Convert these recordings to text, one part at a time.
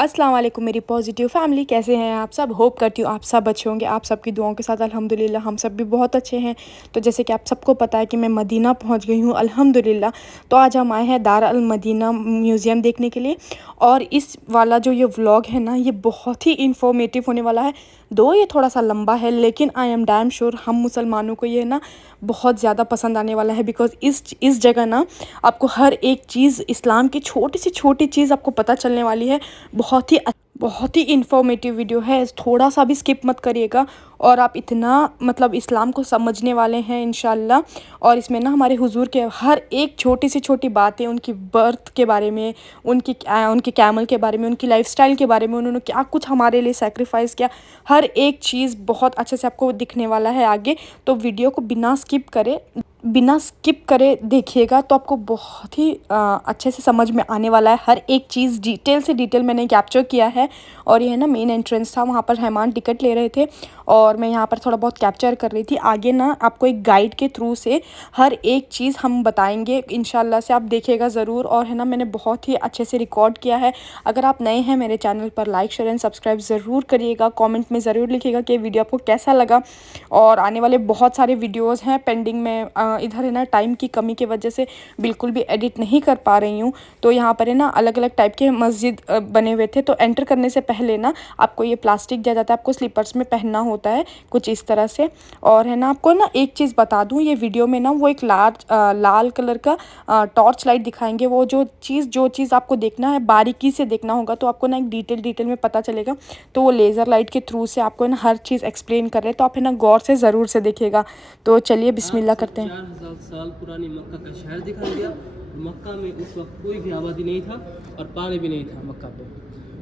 अस्सलाम वालेकुम मेरी पॉजिटिव फैमिली, कैसे हैं आप सब। होप करती हूँ आप सब अच्छे होंगे। आप सबकी दुआओं के साथ अल्हम्दुलिल्लाह हम सब भी बहुत अच्छे हैं। तो जैसे कि आप सबको पता है कि मैं मदीना पहुँच गई हूँ अल्हम्दुलिल्लाह। तो आज हम आए हैं दार अल मदीना म्यूज़ियम देखने के लिए। और इस वाला जो ये व्लॉग है ना, ये बहुत ही इंफॉर्मेटिव होने वाला है। दो ये थोड़ा सा लंबा है, लेकिन आई एम डैम श्योर हम मुसलमानों को ये ना बहुत ज़्यादा पसंद आने वाला है। बिकॉज़ इस जगह ना आपको हर एक चीज़, इस्लाम की छोटी से छोटी चीज़ आपको पता चलने वाली है। बहुत ही इंफॉर्मेटिव वीडियो है, थोड़ा सा भी स्किप मत करिएगा। और आप इतना मतलब इस्लाम को समझने वाले हैं इंशाल्लाह। और इसमें ना हमारे हुजूर के हर एक छोटी से छोटी बातें, उनकी बर्थ के बारे में, उनके कैमल के बारे में, उनकी लाइफस्टाइल के बारे में, उन्होंने क्या कुछ हमारे लिए सैक्रिफाइस किया, हर एक चीज़ बहुत अच्छे से आपको दिखने वाला है आगे। तो वीडियो को बिना स्किप करे देखिएगा, तो आपको बहुत ही अच्छे से समझ में आने वाला है। हर एक चीज़ डिटेल से डिटेल मैंने कैप्चर किया है। और ये है ना मेन एंट्रेंस था, वहाँ पर रहमान टिकट ले रहे थे और मैं यहाँ पर थोड़ा बहुत कैप्चर कर रही थी। आगे ना आपको एक गाइड के थ्रू से हर एक चीज़ हम बताएंगे इंशाल्लाह से, आप देखिएगा ज़रूर। और है ना मैंने बहुत ही अच्छे से रिकॉर्ड किया है। अगर आप नए हैं मेरे चैनल पर, लाइक शेयर एंड सब्सक्राइब ज़रूर करिएगा। कमेंट में ज़रूर लिखिएगा कि वीडियो आपको कैसा लगा। और आने वाले बहुत सारे वीडियोज़ हैं पेंडिंग में। इधर है ना टाइम की कमी की वजह से बिल्कुल भी एडिट नहीं कर पा रही हूँ। तो यहाँ पर है ना अलग अलग टाइप के मस्जिद बने हुए थे। तो एंटर करने से पहले ना आपको ये प्लास्टिक दिया जाता है, आपको स्लीपर्स में पहनना होता है कुछ इस तरह से। और है ना आपको ना एक चीज़ बता दूँ, ये वीडियो में ना वो एक लाल कलर का टॉर्च लाइट दिखाएंगे। वो जो चीज़ आपको देखना है बारीकी से देखना होगा, तो आपको ना एक डिटेल में पता चलेगा। तो वो लेज़र लाइट के थ्रू से आपको ना हर चीज़ एक्सप्लेन कर रहे हैं। तो आप है ना गौर से ज़रूर से देखिएगा। तो चलिए बिस्मिल्लाह करते हैं। 4000 साल पुरानी मक्का का शहर दिखाया गया। मक्का में उस वक्त कोई भी आबादी नहीं था और पानी भी नहीं था मक्का पे,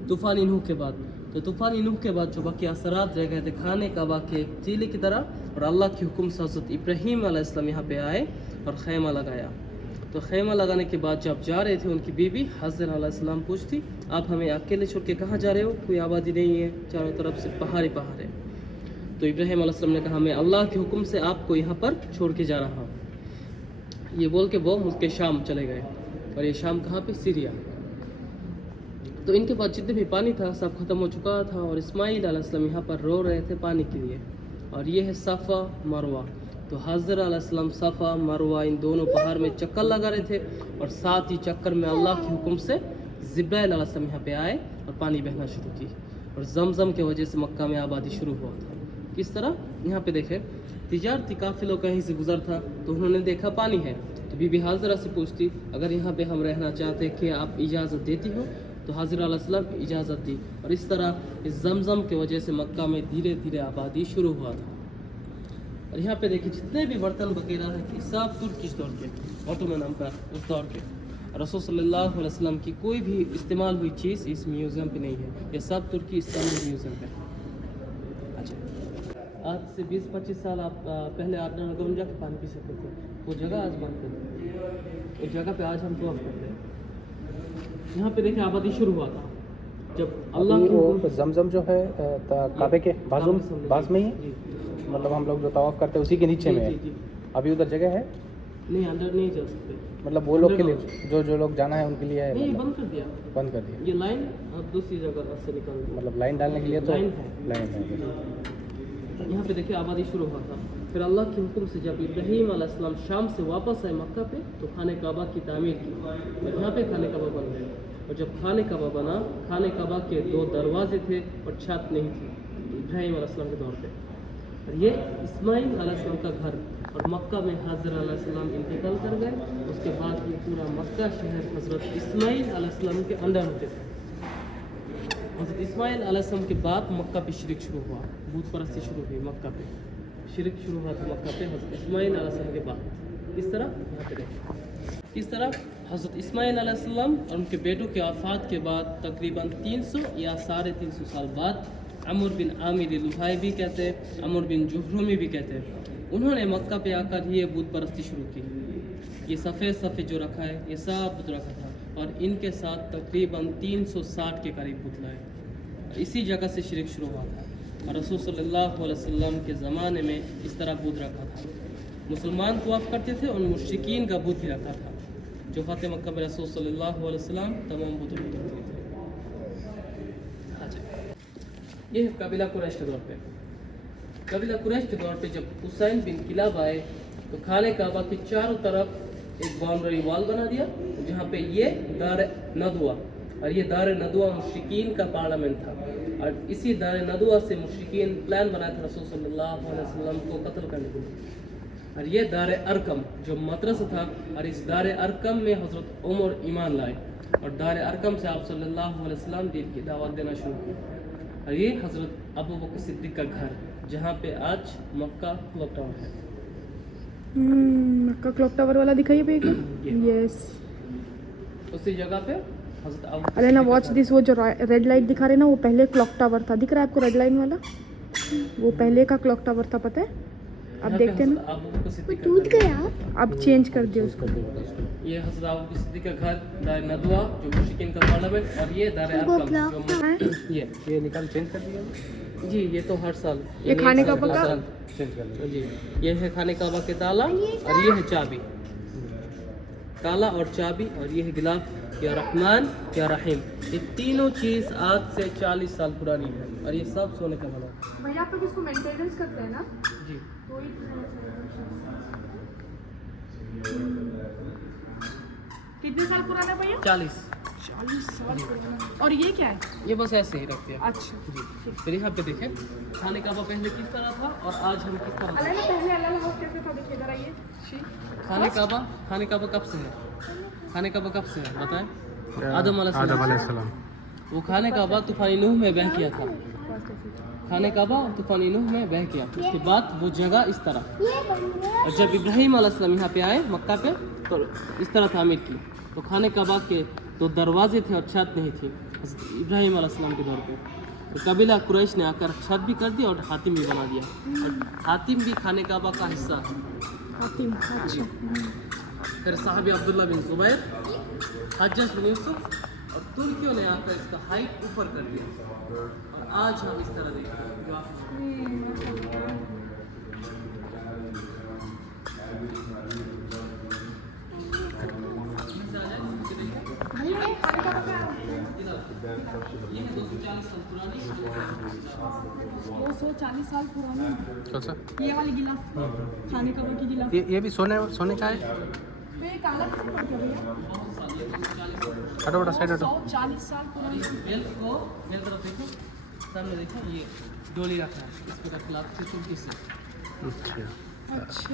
तूफ़ानी नूह के बाद। तो तूफ़ानी नूह के बाद जो बाकी असरात रह गए थे खाने काबा के चीले की तरह, और अल्लाह की हुक्म से हज़रत इब्राहीम अलैहिस्सलाम यहाँ पे आए और खैमा लगाया। तो खैमा लगाने के बाद जब जा रहे थे, उनकी बीवी हज़र अलैहिस्सलाम पूछती, आप हमें अकेले छोड़ के कहाँ जा रहे हो, कोई आबादी नहीं है, चारों तरफ से पहाड़ ही पहाड़ है। तो इब्राहीम अलैहिस्सलाम ने कहा, मैं अल्लाह के हुक्म से आपको यहाँ पर छोड़ के जा रहा हूँ। ये बोल के वो मुल्क शाम चले गए। और ये शाम कहाँ पे, सीरिया। तो इनके पास जितने भी पानी था सब ख़त्म हो चुका था, और इस्माइल अलैहिस्सलाम यहाँ पर रो रहे थे पानी के लिए। और ये है सफ़ा मरवा। तो हज़र अलैहिस्सलाम सफ़ा मरवा इन दोनों पहाड़ में चक्कर लगा रहे थे, और साथ ही चक्कर में अल्लाह के हुक्म से जिब्राइल अलैहिस्सलाम यहाँ पे आए और पानी बहना शुरू की। और जमजम के वजह से मक्का में आबादी शुरू हुआ था। किस तरह, यहाँ पे देखे तिजारती काफिलों कहीं से गुजर था, तो उन्होंने देखा पानी है। तो बीबी हाजरा से पूछती, अगर यहाँ पे हम रहना चाहते कि आप इजाज़त देती हो। तो हाजिर अलैहिस्सलाम इजाज़त दी। और इस तरह इस जमजम के वजह से मक्का में धीरे धीरे आबादी शुरू हुआ था। और यहाँ पे देखिए जितने भी बर्तन वगैरह हैं सब तुर्किश दौर के, ऑटोमन एम्पायर उस दौर के। रसूल सल्लल्लाहु अलैहि वसल्लम की कोई भी इस्तेमाल हुई चीज़ इस म्यूज़ियम पे नहीं है। ये सब तुर्की इस्तांबुल म्यूज़ियम पे। अच्छा, आज से 20-25 साल आप पहले आगरा नगर में जाकर पानी पी सकते थे, वो जगह आज बंद कर दी। उस जगह पे आज हम तवाफ करते हैं। यहाँ पे देखिए आबादी शुरू हुआ था जब अल्लाह की जमजम जो है काबे के बाजू में ही, मतलब हम लोग जो तवाफ करते हैं उसी के नीचे में है। अभी उधर जगह है नहीं, अंदर नहीं जा सकते। मतलब वो लोग के लिए जो लोग जाना है उनके लिए है, नहीं, मतलब बंद कर दिया। ये लाइन अब दूसरी जगह से निकल, मतलब लाइन डालने के लिए तो लाइन है। यहाँ पे देखिए आबादी शुरू हुआ था। फिर अल्लाह के हुक्म से जब इब्राहीम अलैहिस्सलाम शाम से वापस आए मक्का पे, तो खाने काबा की तामीर की। तो यहाँ पे खाने काबा बन गए। और जब खाने काबा बना, खाने काबा के 2 दरवाजे थे और छत नहीं थी इब्राहीम अलैहिस्सलाम के दौर पे। और ये इस्माइल अलैहिस्सलाम का घर, और मक्का में हज़रत अलैहिस्सलाम इंतकाल कर गए। उसके बाद ये पूरा मक्का शहर हज़रत इस्माइल अलैहिस्सलाम के अंडर होते थे। हज़रत इस्माइल अलैहिस्सलाम के बाद मक्का पे शिरक शुरू हुआ, बूत परस्ती शुरू हुई मक्का पे। शिरक शुरू हुआ था मक्का पे हज़रत इस्माइल अलैहिस्सलाम के बाद। इस तरह यहाँ पे देखें, इस तरह हज़रत इस्माइल अलैहिस्सलाम और उनके बेटों के वफ़ात के बाद तकरीबन 300 या 350 साल बाद अमर बिन आमिर लुहाई भी कहते हैं, अमर बिन जुहरुमी भी कहते हैं, उन्होंने मक्का पे आकर ये बूत परस्ती शुरू की। ये सफ़ेद जो रखा है ये सब बुत रखा था, और इनके साथ तकरीबन 360 के करीब पुतला है। इसी जगह से शिरक शुरू हुआ था। और रसूल सल्लल्लाहु अलैहि वसल्लम के ज़माने में इस तरह बुत रखा था। मुसलमान तवाफ़ करते थे और मुश्रिकीन का बुत भी रखा था। जो फ़ातिह मक्का में रसूल सल्लल्लाहु अलैहि वसल्लम तमाम बुतों को तोड़ते थे। ये है कबीला कुरैश के दौर पे। कबीला कुरैश के दौर पे जब हुसैन बिन किलाब आए तो खाने काबा के चारों तरफ एक बाउंड्री वॉल बना दिया, जहाँ पे ये दार नदवा, और ये दार नदवा मुश्रिकीन का पार्लियामेंट था। और इसी दार नदवा से मुश्रिकीन प्लान बनाया था रसूल सल्लल्लाहु अलैहि वसल्लम को कत्ल करने के लिए। और ये दार अरकम जो मदरसा था, और इस दार अरकम में हज़रत उमर ईमान लाए, और दार अरकम से आप सल्लल्लाहु अलैहि वसल्लम दीन की दावत देना शुरू की। और ये हज़रत अबू बकर सिद्दीक़ का घर, जहाँ पे आज मक्का क्लॉक टावर है। मक्का क्लॉक टावर वाला दिखाइए भैया। यस, उसी जगह पे हज़रत अबू अरे ना वॉच दिस, वो जो रेड लाइट दिखा रहे ना वो पहले क्लॉक टावर था, दिख रहा है आपको रेड लाइन वाला, वो पहले का क्लॉक टावर था, पता है आप देखते हैं ना, अबू बकर सिद्दीक़ टूट गया, अब चेंज कर दिया उसको। ये हज़रत अबू बकर सिद्दीक़ का घर, दार नदवा जो मुश्रिकीन का पार्लियामेंट, और ये दार अरकम जो ये निकाल चेंज कर दिया जी, ये तो हर साल ये खाने का हर पका? साल चेंज कर दिया। जी, ये है खाने काबा के ताला, और ये है चाबी, ताला और चाबी, और ये है गिलाफ या रहमान या रहीम। ये तीनों चीज़ आज से 40 साल पुरानी है, और ये सब सोने का बना है। भैया आप लोग इसको मेंटेनेंस करते हैं ना? जी, कितने साल पुराना है भैया? 40। 40 साल पुराना। और ये क्या है? ये बस ऐसे ही रखते हैं। अच्छा, जी, फिर यहाँ पे देखें खाने काबा पहले किस तरह था और आज हम किस तरह अरे ना पहले अल्लाह हाउस कैसे था, देखिए जरा ये खाने काबा कब से है? खाने काबा कब से है बताएं? आदम अलैहिस्सलाम। वो खाने काबा तूफानी नूह में बह किया था। खाने काबा तूफानी नूह में बह किया, उसके बाद वो जगह इस तरह, और जब इब्राहीम अलैहिस्सलाम यहाँ पे आए मक्का पे तो इस तरह तामीर की। तो खाने काबा के दो दरवाजे थे और छत नहीं थी इब्राहीम अलैहिस्सलाम के दौर पे। तो कबीला कुरैश ने आकर छत भी कर दी और हातिम भी बना दिया, और हातिम भी खाने काबा का हिस्सा है। हातिम, अच्छा। फिर साहबी अब्दुल्ला बिन जुबैर, हज्जाज बिन यूसुफ, और तुर्कियों ने आकर इसका हाइट ऊपर कर दिया, और आज हम इस तरह देखते हैं। ये है 240 साल पुरानी 240 साल पुरानी कौन सा? ये वाली गिलास, खाने का की गिलास। ये भी सोने का है। ये काला किसने पड़ गया भैया? हटो बेटा, साइड हटो। 140 साल पुरानी। बेल को मेरी तरफ देखो, सामने देखो, ये डोली रखा है, इसको रख ला तुर्की से।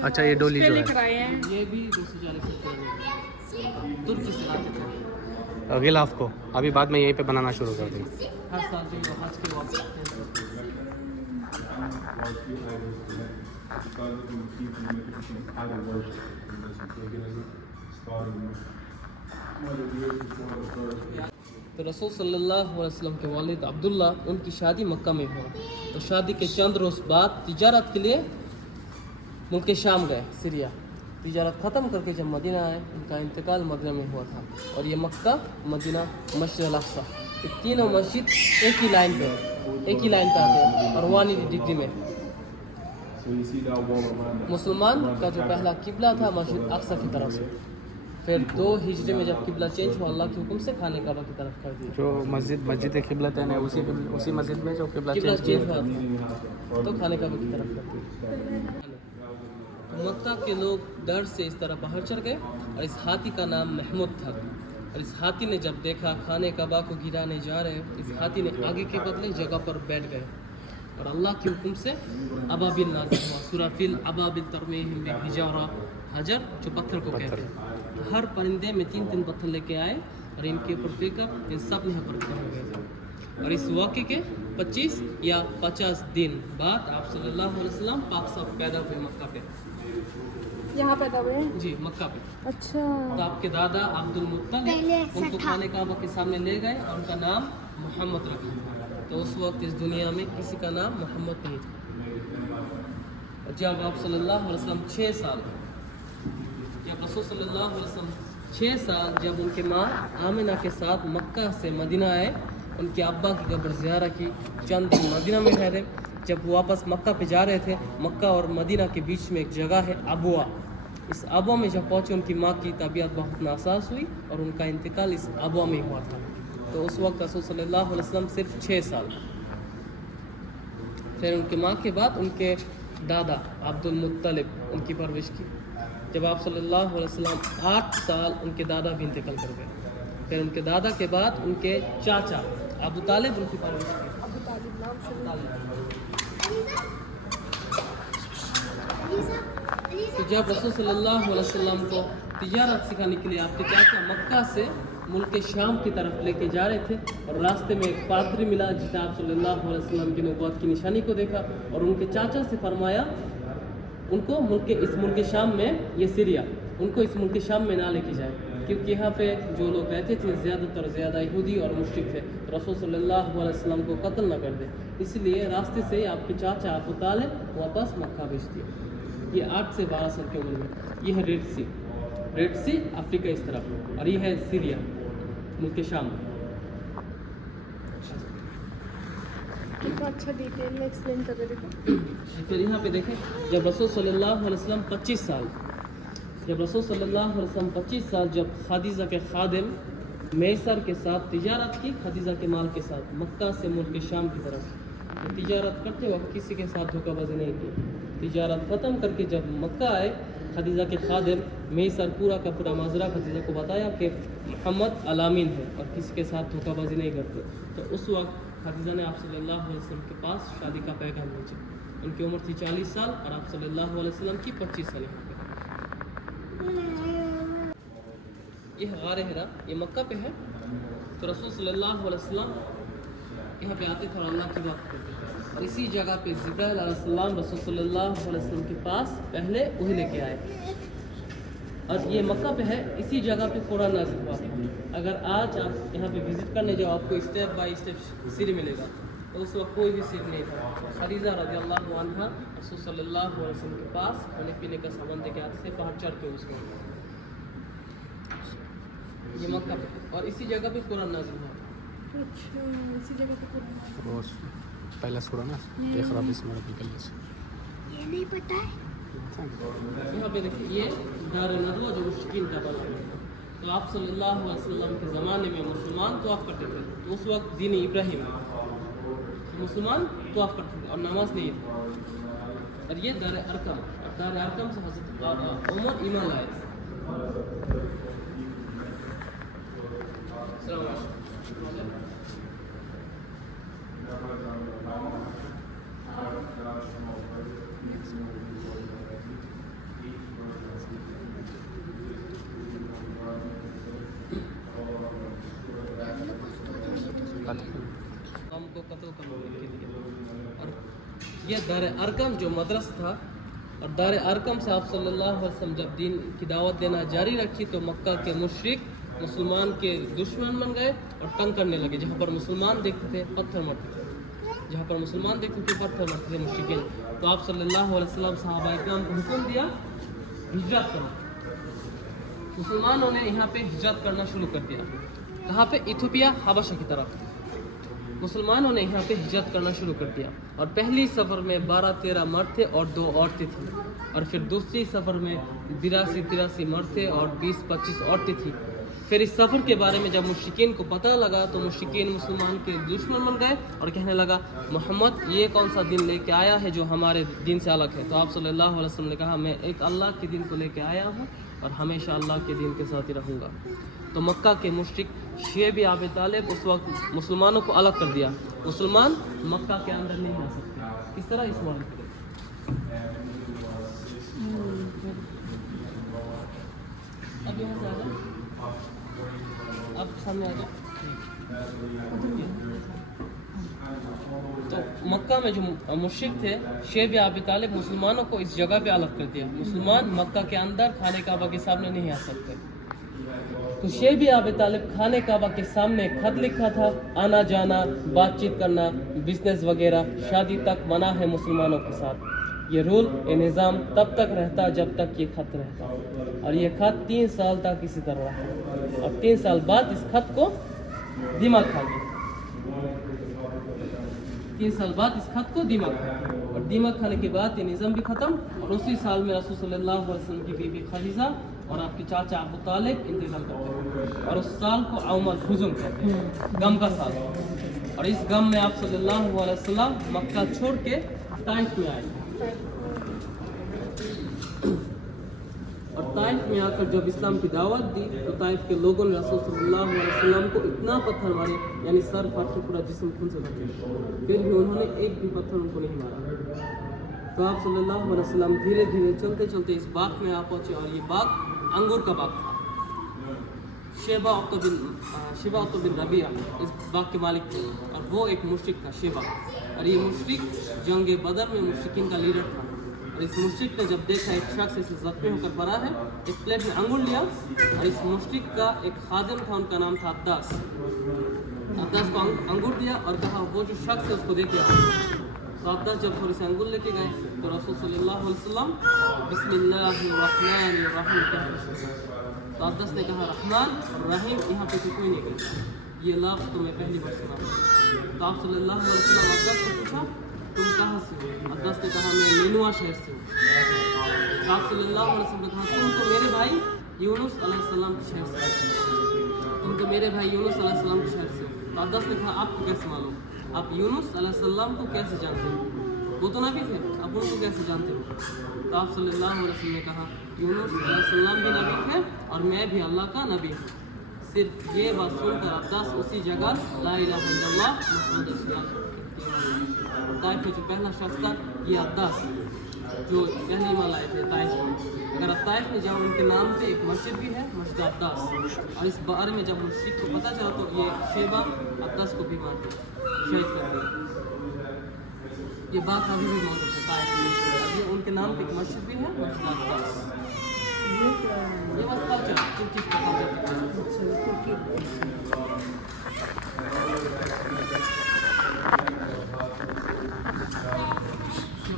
अच्छा, ये डोली जो है लेकर आए हैं। ये भी 240 साल पुरानी तुर्की से लाते थे। गिलाफ को अभी बाद में यहीं पे बनाना शुरू कर देंगे। हर साल जब वो हज के वापस आते हैं। तो रसूल सल्लल्लाहु अलैहि वसल्लम के वालिद अब्दुल्ला, उनकी शादी मक्का में हुआ। तो शादी के चंद रोज़ बाद तिजारत के लिए मुल्क शाम गए, सीरिया। तिजारत ख़त्म करके जब मदीना आए, उनका इंतकाल मदीना में हुआ था। और ये मक्का, मदीना, मस्जिद अल अक़सा, ये तीनों मस्जिद एक ही लाइन पे आते हैं, और 180 डिग्री में। मुसलमान का जो पहला किबला था मस्जिद अक़सा की तरफ से, फिर 2 हिजरी में जब किबला चेंज हुआ, अल्लाह के हुक्म से खाने काबा की तरफ कर दिया। जो मस्जिद क़िबलतैन है उसी मस्जिद में जो किबला किबला चेंज चेंज हुआ था तो खाने काबा की तरफ कर दिया। मक्का के लोग डर से इस तरह बाहर चढ़ गए, और इस हाथी का नाम महमूद था। और इस हाथी ने जब देखा खाने काबा को गिराने जा रहे हैं, इस हाथी ने आगे के बदले जगह पर बैठ गए, और अल्लाह के हुक्म से अबाबिल नाज़िल हुआ। सुराफिल अबाबिल तरमीहिम बिहिजारा, हजर जो पत्थर को कहते हैं। तो हर परिंदे में 3-3 पत्थर लेके आए, और इनके ऊपर फेंकर इन सब यहाँ पर खत्म हो गए थे। और इस वाक़े के 25 या 50 दिन बाद आप सल्लल्लाहु अलैहि वसल्लम पाक साहब पैदा हुए मक्का पे। यहाँ पैदा हुए हैं? जी, मक्का पे। अच्छा। तो आपके दादा अब्दुल मुत्तलिब उनको खाने काबा के सामने ले गए, और उनका नाम मोहम्मद रखा। तो उस वक्त इस दुनिया में किसी का नाम मोहम्मद नहीं था। और जब आप सल्लल्लाहु अलैहि वसल्लम 6 साल, जब रसूल सल्लल्लाहु अलैहि वसल्लम 6 साल जब उनके माँ आमिना के साथ मक्का से मदीना आए, उनके अब्बा की कब्र ज़ियारत की, चंद दिन मदीना में ठहरे। जब वो वापस मक्का पे जा रहे थे, मक्का और मदीना के बीच में एक जगह है अबुआ। इस अबुआ में जब पहुँचे, उनकी माँ की तबीयत बहुत नासाज हुई, और उनका इंतकाल इस अबुआ में हुआ था। तो उस वक्त रसूल सल्लल्लाहु अलैहि वसल्लम सिर्फ 6 साल। پھر ان کی ماں کے بعد ان کے دادا عبد المطلب ان کی پرورش کی. جب آپ صلی اللہ علیہ وسلم 8 سال ان کے دادا بھی انتقال کر گئے. پھر ان کے دادا کے بعد ان کے چاچا ابو طالب ان کی پرورش کی. تو جب رسول صلی اللہ علیہ وسلم کو تجارت سکھانے کے لیے آپ کے چاچا مکہ سے ملک شام کی طرف لے کے جا رہے تھے اور راستے میں ایک پادری ملا جس نے آپ صلی اللہ علیہ وسلم کی نبوت کی نشانی کو دیکھا اور ان کے چاچا سے فرمایا ان کو اس ملک شام میں یہ سیریا ان کو اس ملک شام میں نہ لے کے جائے کیونکہ یہاں پہ جو لوگ رہتے تھے زیادہ یہودی اور مشرک تھے. رسول صلی اللہ علیہ وسلم کو قتل نہ کر دے اس لیے راستے سے آپ کے چاچا ابو طالب واپس مکہ بھیج دیے. یہ 8 سے 12 سال کی عمر میں. یہ ہے ریڈ سی افریقہ اس طرف اور یہ ہے سیریا ملک شام. اچھا ڈیٹیل میں ایکسپلین کر رہے تھے. پھر یہاں پہ دیکھیں جب رسول صلی اللہ علیہ وسلم 25 سال جب خدیجہ کے خادم میسر کے ساتھ تجارت کی خدیجہ کے مال کے ساتھ مکہ سے ملک شام کی طرف تجارت کرتے وقت کسی کے ساتھ دھوکہ بازی نہیں کی. تجارت ختم کر کے جب مکہ آئے خدیجہ کے خادم میسر پورا کا پورا ماجرا خدیجہ کو بتایا کہ محمد علامین ہے اور کسی کے ساتھ دھوکہ بازی نہیں کرتے. تو اس وقت خدیجہ نے آپ صلی اللہ علیہ وسلم کے پاس شادی کا پیغام بھیجا. ان کی عمر تھی 40 سال اور آپ صلی اللہ علیہ وسلم کی 25 سال. یہ غار ہرا یہ مکہ پہ ہے. تو رسول صلی اللہ علیہ وسلم یہاں پہ آتے تھے اور اللہ کی بات کرتے تھے اور اسی جگہ پہ جبرائیل علیہ السلام رسول صلی اللہ علیہ وسلم کے پاس پہلے وہی لے کے آئے اور یہ مکہ پہ ہے. اسی جگہ پہ قرآن نازل ہوا تھا. اگر آج آپ یہاں پہ وزٹ کرنے جاؤ آپ کو اسٹیپ بائی اسٹیپ سیڑھی ملے گا. تو اس وقت کوئی بھی سیڑھی نہیں تھا. خدیجہ رضی اللہ عنہا رسول صلی اللہ علیہ وسلم کے پاس کھانے پینے کا سامان دے کے آتے تھے پہاڑ چڑھ کے اس کو. یہ مکہ پہ اور اسی جگہ پہ قرآن نازل ہوا. اچھا اسی جگہ پہ روز پہلا سورہ نا اقرا بسم ربک الذی. یہ نہیں پتہ ہے. یہاں پہ دیکھیے یہ دار ندوہ جو مشرکین کا بنا ہے. تو آپ صلی اللہ علیہ وسلم کے زمانے میں مسلمان طواف کرتے تھے. تو اس وقت دین ابراہیم مسلمان طواف کرتے تھے اور نماز نہیں تھی. اور یہ دار ارقم سے حضرت عمر ایمان لائے. السلام علیکم. ہم کو قتل کرنے کے لیے اور یہ دار ارقم جو مدرسہ تھا اور دار ارقم سے آپ صلی اللہ علیہ وسلم جب دین کی دعوت دینا جاری رکھی تو مکہ کے مشرک مسلمان کے دشمن بن گئے اور تنگ کرنے لگے. جہاں پر مسلمان دیکھتے تھے پتھر مارتے تھے مشرکین. تو آپ صلی اللہ علیہ وسلم صحابہ کرام کو حکم دیا ہجرت کرو. مسلمانوں نے یہاں پہ ہجرت کرنا شروع کر دیا. کہاں پہ؟ ایتھوپیا حبشہ کی طرف. مسلمانوں نے یہاں پہ ہجرت کرنا شروع کر دیا اور پہلی سفر میں 12-13 مرد تھے اور 2 عورتیں تھیں اور پھر دوسری سفر میں 82-83 مرد تھے اور 20-25 عورتیں تھیں. پھر اس سفر کے بارے میں جب مشرکین کو پتہ لگا تو مشرکین مسلمان کے دشمن بن گئے اور کہنے لگا محمد یہ کون سا دین لے کے آیا ہے جو ہمارے دین سے الگ ہے. تو آپ صلی اللہ علیہ وسلم نے کہا میں ایک اللہ کے دین کو لے کے آیا ہوں اور ہمیشہ اللہ کے دین کے ساتھ ہی رہوں گا. تو مکہ کے مشرک شعیب ابی طالب اس وقت مسلمانوں کو الگ کر دیا. مسلمان مکہ کے اندر نہیں آ سکتے. کس طرح اس معاملے کرے اب یہاں سے آ جاؤ. اب سامنے آ جاؤ. تو مکہ میں جو مشرک تھے شعیب ابی طالب مسلمانوں کو اس جگہ پہ الگ کر دیا. مسلمان مکہ کے اندر خانہ کعبہ کے سامنے نہیں آ سکتے. تو شعیب ابی طالب خانہ کعبہ کے سامنے خط لکھا تھا آنا جانا بات چیت کرنا بزنس وغیرہ شادی تک منع ہے مسلمانوں کے ساتھ. یہ رول یہ نظام تب تک رہتا جب تک یہ خط رہتا اور یہ خط 3 سال تک اسی طرح رہا اور 3 سال بعد اس خط کو دماغ کھا گیا. 3 سال بعد اس خط کو دماغ کھا گیا اور دماغ کھانے کے بعد یہ نظام بھی ختم اور اسی سال میں رسول صلی اللہ علیہ وسلم کی بیوی خدیجہ اور آپ کے چاچا ابو طالب انتقال کرتے ہیں اور اس سال کو عام الحزن کہتے ہیں غم کا سال. اور اس غم میں آپ صلی اللہ علیہ وسلم مکہ چھوڑ کے طائف میں آئے. اور طائف میں آ کر جب اسلام کی دعوت دی تو طائف کے لوگوں نے رسول صلی اللہ علیہ وسلم کو اتنا پتھر مارے, یعنی سر پھٹ کے پورا جسم خون سے بھر گیا, پھر بھی انہوں نے ایک بھی پتھر ان کو نہیں مارا. تو آپ صلی اللہ علیہ وسلم دھیرے دھیرے چلتے چلتے اس باغ میں آ پہنچے, اور یہ باغ انگور کا باغ تھا. شیبہ عطا بن ربیعہ اس باغ کے مالک تھے, اور وہ ایک مشرک تھا شیبہ, اور یہ مشرک جنگ بدر میں مشرکین کا لیڈر تھا. اور اس مشرک نے جب دیکھا ایک شخص اسے زخمی ہو کر پڑا ہے, ایک پلیٹ میں انگور لیا, اور اس مشرک کا ایک خادم تھا, ان کا نام تھا عباس. عباس کو انگور دیا اور کہا وہ جو شخص ہے اس کو دے کے آؤ. تو عباس جب تھوڑی سی انگور لے کے گئے تو رسول صلی اللہ علیہ وسلم بسم اللہ الرحمن الرحیم کہا. تو عباس نے کہا رحمان اور رحیم یہاں پہ کوئی نہیں کہتا, یہ لفظ تو میں پہلی بار سنا. تو آپ صلی اللہ علیہ وسلم عباس کو پوچھا تم کہاں سے ہو؟ عباس نے کہا میں نینوا شہر سے ہوں. تو آپ صلی اللہ علیہ وسلم نے کہا تم تو میرے بھائی یونس علیہ السلام کے شہر سے ہو, تم تو میرے بھائی یونس علیہ السلام کے شہر سے ہو. تو عباس نے کہا آپ کو کیسے معلوم؟ آپ یونس علیہ السلام کو کیسے جانتے ہو؟ وہ تو نبی تھے, اب ان کو کیسے جانتے ہو؟ تو آپ صلی اللہ علیہ وسلم نے کہا یونس علیہ السلام بھی نبی تھے اور میں بھی اللہ کا نبی ہوں. صرف یہ بات سن کر عباس اسی جگہ لا الہ الا اللہ محمد رسول اللہ. طائف میں جو پہلا شخص تھا یہ عباس, جو پہلے ایمان لائے تھے طائف میں. اگر آپ طائف میں جاؤ ان کے نام پہ ایک مسجد بھی ہے, مسجد عباس. اور اس بارے میں جب مشرک کو پتہ چلا تو یہ شیبہ عباس کو بھی مارتے شہید کرتے. یہ بات ابھی بھی موجود ہے طائف میں, ابھی ان کے نام پہ ایک مسجد بھی ہے, مسجد عباس. یہ بس کلچر ترکی کا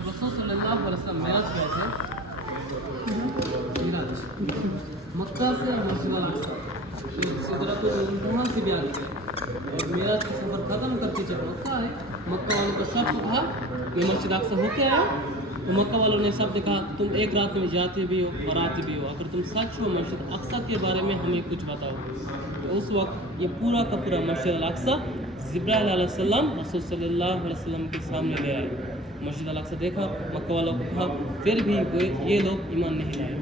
رسول صلی اللہ علیہ وسلم معراج گئے تھے. مکہ سے مسجد الاقصی سدرۃ المنتہا سے بھی آگے گئے. معراج کا سفر ختم کر کے جب مکہ آئے, مکہ والوں کو سب کو کہا میں مسجد الاقصی ہو کے آیا. تو مکہ والوں نے سب نے کہا تم ایک رات میں جاتے بھی ہو اور آتے بھی ہو, اگر تم سچ ہو مسجد الاقصی کے بارے میں ہمیں کچھ بتاؤ. تو اس وقت یہ پورا کا پورا مسجد الاقصی جبرائیل علیہ السلام رسول صلی اللہ علیہ وسلم کے سامنے لے آئے. مسجد الاقصی دیکھا, مکہ والوں کو کہا, پھر بھی یہ لوگ ایمان نہیں لائے.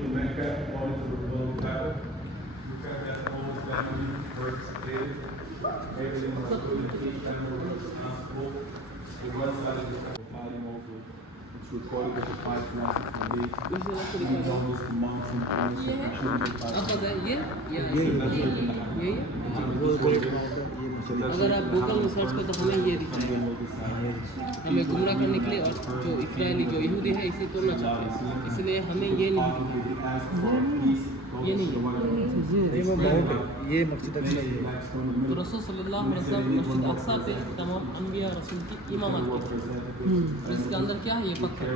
اگر آپ گوگل میں سرچ کریں تو ہمیں یہ دکھائے گا, ہمیں گمراہ کرنے کے لیے, اور جو اسرائیلی جو یہودی ہے اسے توڑنا چاہتے ہیں, اس لیے ہمیں یہ نہیں یہ مسجد اقصی ہے. تو رسول صلی اللہ علیہ وسلم مسجد اقصی پہ تمام انبیاء رسول کی امامت کی. اس کے اندر کیا ہے یہ پتھر,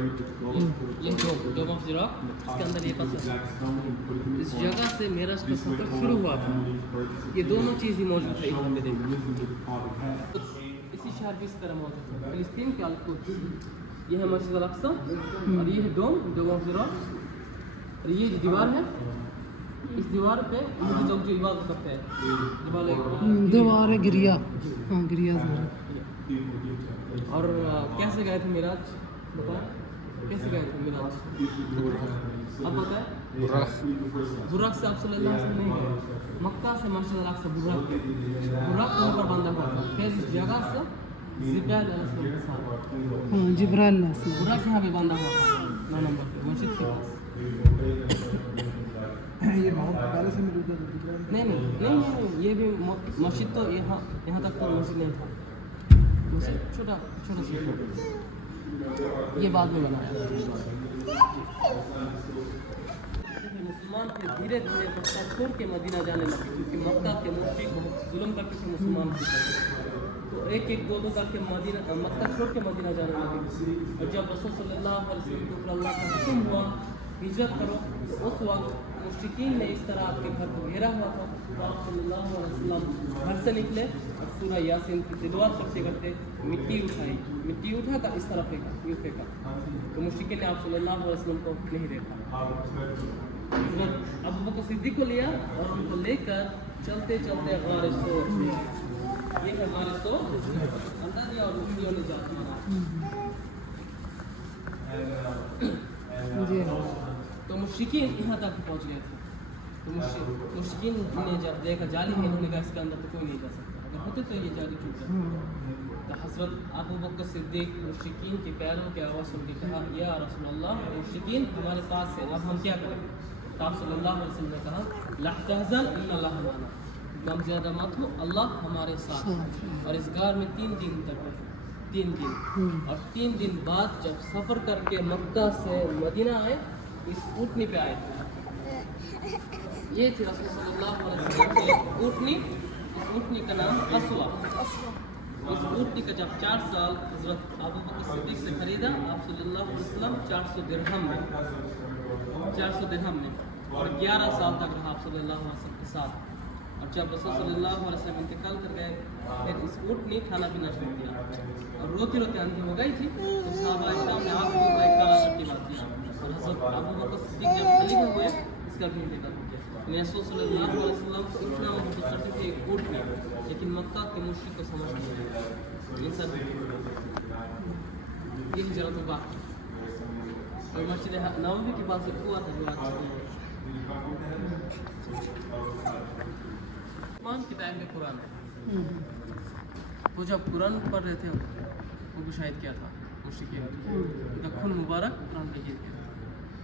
یہ ڈوم آف دی راک, اس کے اندر یہ پتھر. اس جگہ سے معراج کا سفر شروع ہوا تھا. یہ دونوں چیز ہی موجود ہے یہاں پہ دیکھیں. اسی شہر بھی اس طرح موجود ہے, فلسطین کے القدس. یہ ہے مسجد الاقصی, اور یہ ہے ڈوم آف دی راک. اور یہ جو دیوار ہے, اس دیوار پہ لوگ جو عبادت کرتے ہیں, دیوار گریا, ہاں گریا. اور کیسے گئے تھے معراج بتائیں, کیسے گئے تھے معراج؟ اب بتائیں. براق سے آپ صلی اللہ علیہ وسلم نہیں گئے, مکہ سے مسجد الاقصی براق وہاں پر باندھا ہوا تھا. پھر اس جگہ سے جبرائیل علیہ السلام کے ساتھ, ہاں جبرائیل علیہ السلام براق یہاں پہ باندھا ہوا تھا 9 نمبر پہ مسجد کے پاس. نہیں, یہ بھی مسجد تو یہاں تک تو مسجد نہیں تھا, مسجد چھوٹا سا, یہ بعد میں بنایا. مسلمان پھر دھیرے دھیرے مکہ چھوڑ کے مدینہ جانے لگے, کیونکہ مکہ کے مشرک بہت ظلم کرتے تھے مسلمان کی طرف. تو ایک دو کر کے مکہ چھوڑ کے مدینہ جانے لگے. اور جب رسول صلی اللہ علیہ وسلم کے اوپر اللہ کا حکم ہوا ہجرت کرو, تو اس وقت مشرکین نے اس طرح آپ کے گھر کو گھیرا ہوا تھا. تو آپ صلی اللہ علیہ وسلم گھر سے نکلے اور سورہ یاسین کی تلاوت کرتے کرتے مٹی اٹھا کر اس طرح پھینکا. تو مشرکین نے آپ صلی اللہ علیہ وسلم کو نہیں دیکھا. حضرت ابو بکر صدیق کو لیا اور ان کو لے کر چلتے چلتے غار ثور یہ ہے ہمارے سو اندر دیا اور مفیوں نے جات مارا. جی تو مشرکین یہاں تک پہنچ گئے تھے. تو مشرکین نے جب دیکھا جالی ہے, انہوں نے کہا اس کے اندر تو کوئی نہیں جا سکتا, اگر ہوتے تو یہ جالی ٹوٹ جاتا. تو حضرت ابو بکر صدیق مشرکین کے پیروں کی آواز سن کے کہا یا رسول اللہ, مشرکین ہمارے پاس سے اب ہم کیا کریں؟ تو آپ صلی اللہ علیہ وسلم نے کہا لا تحزن ان اللہ معنا, غم زیادہ مت ہو, اللہ ہمارے ساتھ. اور اس غار میں 3 دن تک رہے, 3 دن, اور 3 دن بعد جب سفر کر کے مکہ سے مدینہ آئے, اس اونٹنی پہ آئے تھے. یہ تھی رسول صلی اللہ علیہ وسلم کی اونٹنی. اس اونٹنی کا نام قصوہ. اس اونٹنی کا جب 4 سال حضرت ابو بکر صدیق سے خریدا آپ صلی اللہ علیہ وسلم 400 درہم میں, اور 11 سال تک رہا آپ صلی اللہ علیہ وسلم کے ساتھ. اور جب رسول صلی اللہ علیہ وسلم انتقال کر گئے, پھر اس اونٹنی کھانا پینا چھوڑ دیا اور روتی روتی اندھی ہو گئی تھی. تو صحابہ کرام نے آپ کو ایک کالا کی بات کیا, اور حضرت ابو بکر صدیق جب خلیفہ ہوئے اس کا بھی انتقال ہو گیا. رسول صلی اللہ علیہ وسلم کو اتنا محبت کرتے تھے ایک اونٹنی, لیکن مکہ کے مشرک کو سمجھ نہیں آیا. ان سب یہ ہجرت و بات. اور مسجد نبوی کے پاس ایک کنواں تھا جو آج عثمان کے ٹائم میں قرآن ہے. وہ جب قرآن پڑھ رہے تھے وہ کو شاہد کیا تھا مشرکین, ان کا خون مبارک قرآن پہ گر گیا.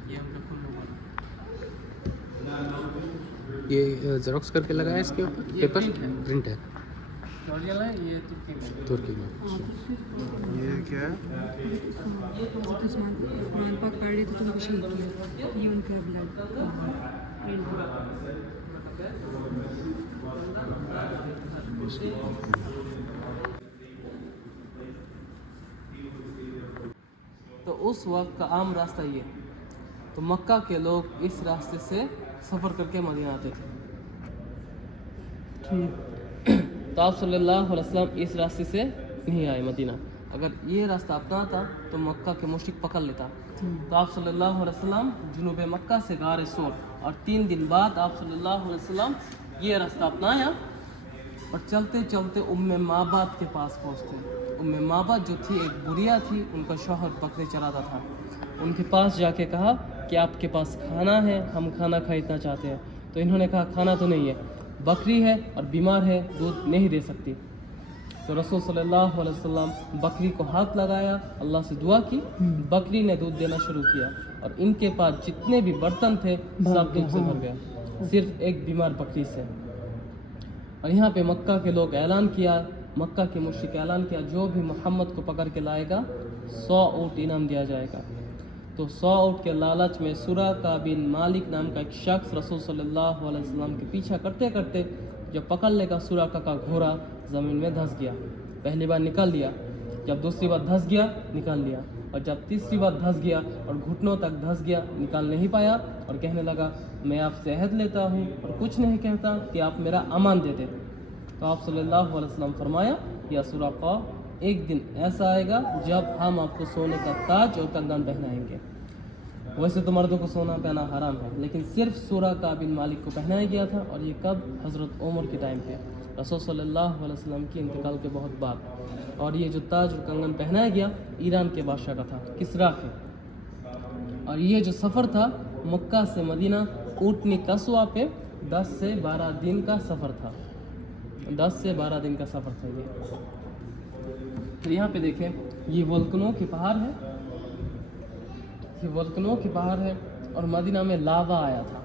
یہ ان کا خون مبارک. یہ زیروکس کر کے لگایا اس کے اوپر پیپر پرنٹ ہے اوریجنل ہے, یہ ترکی میں. یہ کیا ہے؟ قرآن پاک پڑھ رہے تھے تو ان کو شہید کیا, یہ ان کا بلڈ. تو اس وقت کا عام راستہ یہ, تو مکہ کے لوگ اس راستے سے سفر کر کے مدینہ آتے تھے. تو آپ صلی اللہ علیہ وسلم اس راستے سے نہیں آئے مدینہ. اگر یہ راستہ اپناتا تو مکہ کے مشرک پکڑ لیتا. تو آپ صلی اللہ علیہ وسلم جنوب مکہ سے غار سور, اور 3 دن بعد آپ صلی اللہ علیہ وسلم یہ راستہ اپنایا اور چلتے چلتے معبد کے پاس پہنچتے. معبد جو تھی ایک بڑھیا تھی, ان کا شوہر بکرے چراتا تھا. ان کے پاس جا کے کہا کہ آپ کے پاس کھانا ہے, ہم کھانا خریدنا چاہتے ہیں. تو انہوں نے کہا کھانا تو نہیں ہے, بکری ہے اور بیمار ہے, دودھ نہیں دے سکتی. تو رسول صلی اللہ علیہ وسلم بکری کو ہاتھ لگایا, اللہ سے دعا کی, بکری نے دودھ دینا شروع کیا, اور ان کے پاس جتنے بھی برتن تھے سب دودھ سے بھر گیا, صرف ایک بیمار بکری سے. اور یہاں پہ مکہ کے لوگ اعلان کیا, مکہ کے مشرک اعلان کیا, جو بھی محمد کو پکڑ کے لائے گا 100 اونٹ انعام دیا جائے گا. تو 100 اونٹ کے لالچ میں سراقہ بن مالک نام کا ایک شخص رسول صلی اللہ علیہ وسلم کے پیچھا کرتے کرتے جب پکڑ لے گا, سراقہ کا گھوڑا زمین میں دھس گیا. پہلی بار نکل لیا, جب دوسری بار دھس گیا نکال لیا, اور جب تیسری بار دھس گیا اور گھٹنوں تک دھس گیا, نکال نہیں پایا, اور کہنے لگا میں آپ سے عہد لیتا ہوں اور کچھ نہیں کہتا کہ آپ میرا امان دے دیں. تو آپ صلی اللہ علیہ وسلم فرمایا یا سراقہ, ایک دن ایسا آئے گا جب ہم آپ کو سونے کا تاج اور کنگن پہنائیں گے. ویسے تو مردوں کو سونا پہنا حرام ہے, لیکن صرف سراقہ بن مالک کو پہنایا گیا تھا. اور یہ کب؟ حضرت عمر کے ٹائم پہ, رسول صلی اللہ علیہ وسلم کی انتقال کے بہت بعد. اور یہ جو تاج اور کنگن پہنایا گیا ایران کے بادشاہ کا تھا, کسریٰ کے. اور یہ جو سفر تھا مکہ سے مدینہ اونٹنی قصوہ پہ 10 سے 12 دن کا سفر تھا. 10 سے 12 دن کا سفر تھا یہ. پھر یہاں پہ دیکھیں, یہ والکنو کے پہاڑ ہے, یہ والکنو کے پہاڑ ہے, اور مدینہ میں لاوا آیا تھا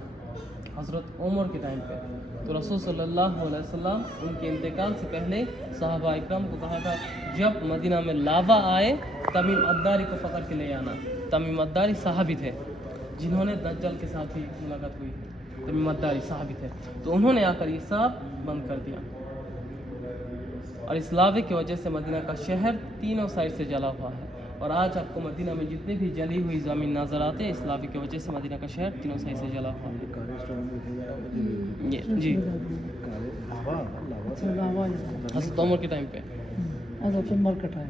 حضرت عمر کے ٹائم پہ. تو رسول صلی اللہ علیہ وسلم ان کے انتقال سے پہلے صحابہ اکرام کو کہا تھا جب مدینہ میں لاوا آئے تمیم الداری کو پکڑ کے لے آنا. تمیم الداری صحابی تھے جنہوں نے دجال کے ساتھ بھی ملاقات ہوئی تھی. تمیم الداری صحابی تھے, تو انہوں نے آ کر یہ سب بند کر دیا. اور اس لاوے کی وجہ سے مدینہ کا شہر تینوں سائڈ سے جلا ہوا ہے. اور آج آپ کو مدینہ میں جتنے بھی جلی ہوئی زمین نظر آتے ہیں, اس لاوے کی وجہ سے مدینہ کا شہر تینوں سائڈ سے جلا ہوا ہے. جی حضرت عمر کے ٹائم پہ, حضرت عمر کا ٹائم.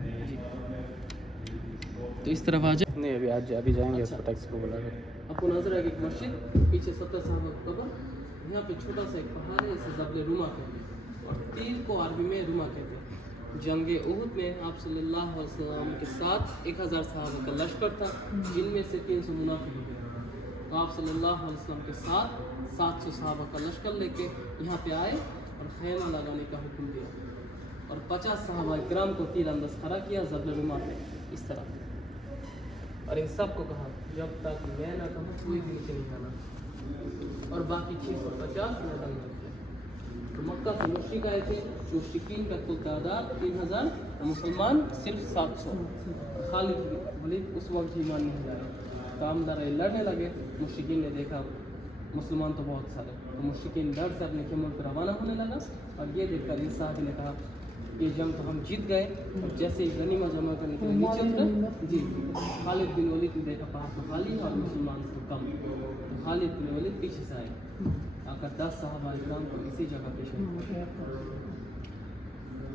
تو اس طرف آ جائے. نہیں ابھی جائیں گے, ٹیکسی کو بلا کر. آپ کو نظر آئے گی ایک مسجد, پیچھے 70 صحابہ کا قبر, یہاں پہ چھوٹا سا ایک پہاڑ ہے, اسے جبل روما کہتے ہیں. और तीर को अरबी में रुमा कहते हैं। जंग उहुद में आप सल्लल्लाहु अलैहि वसल्लम के साथ 1000 सहाबा का लश्कर था, जिनमें से 300 मुनाफिक हो गए। तो आप सल्लल्लाहु अलैहि वसल्लम के साथ 700 सहाबा का लश्कर लेके यहाँ पे आए और खैमा लगाने का हुक्म दिया और 50 सहाबा इकराम को तीर अंदाज खड़ा किया ज़ब्ल रुमा पे इस तरह, और इन सबको कहा जब तक मैं ना कहूँ कोई भी नीचे नहीं आना, और बाकी 650 मैदान में थे। तो मक्का से मुश्रिक आए थे, मुश्रिकीन का कुल तादाद 3000, मुसलमान सिर्फ 700। खालिद बिन वलीद उस वक्त ही ईमान नहीं लाए, काम लड़ाई लड़ने लगे। मुश्रिकीन ने देखा मुसलमान तो बहुत सारे, तो मुश्रिकीन डर से अपने खेमों पर रवाना होने लगा, और ये देखकर इस साहब ने कहा ये जंग तो हम जीत गए। और जैसे ही गनीमा जमा करने के लिए नीचे उतरे जी, खालिद बिन वलीद ने देखा पहाड़ तो खाली है और मुसलमान तो कम, तो खालिद बिन वलीद पीछे से आए, आकर 10 सहाबा इकराम को इसी जगह पे शहीद।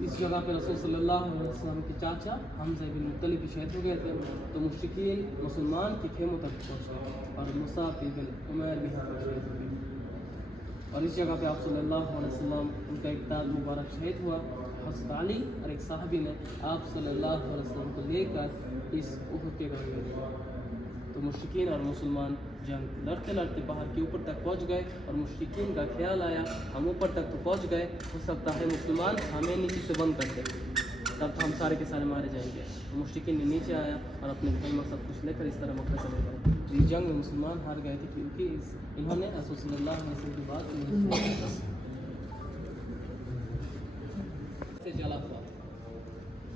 इस जगह पे रसूल सल्लल्लाहु अलैहि वसल्लम के चाचा हमज़ा बिन मुत्तलिब भी शहीद हो गए थे। तो मुश्रिकीन मुसलमान के खेमों तक पहुँचे और मुसाफ़ बिन उमैर भी यहाँ पर शहीद हो गए। और इस जगह पे आप सल्लल्लाहु अलैहि वसल्लम उनका एक ताज मुबारक शहीद हुआ। हज़रत अली और एक साहबी ने आप सल्लल्लाहु अलैहि वसल्लम को लेकर इस उहुद के घर में गए। तो मुश्रिकीन और मुसलमान जंग लड़ते लड़ते पहाड़ के ऊपर तक पहुंच गए, और मुश्रिकीन का ख्याल आया हम ऊपर तक तो पहुंच गए, हो सकता है मुसलमान हमें नीचे से बंद कर दे, तब तो हम सारे के सारे मारे जाएंगे। तो मुश्रिकीन ने नीचे आया और अपने खैमा सब कुछ लेकर इस तरह मक्का चले गए। तो इस जंग में मुसलमान हार गए थे, क्योंकि इन्होंने रसूल सल्लल्लाहु अलैहि वसल्लम की बात नहीं से जला हुआ।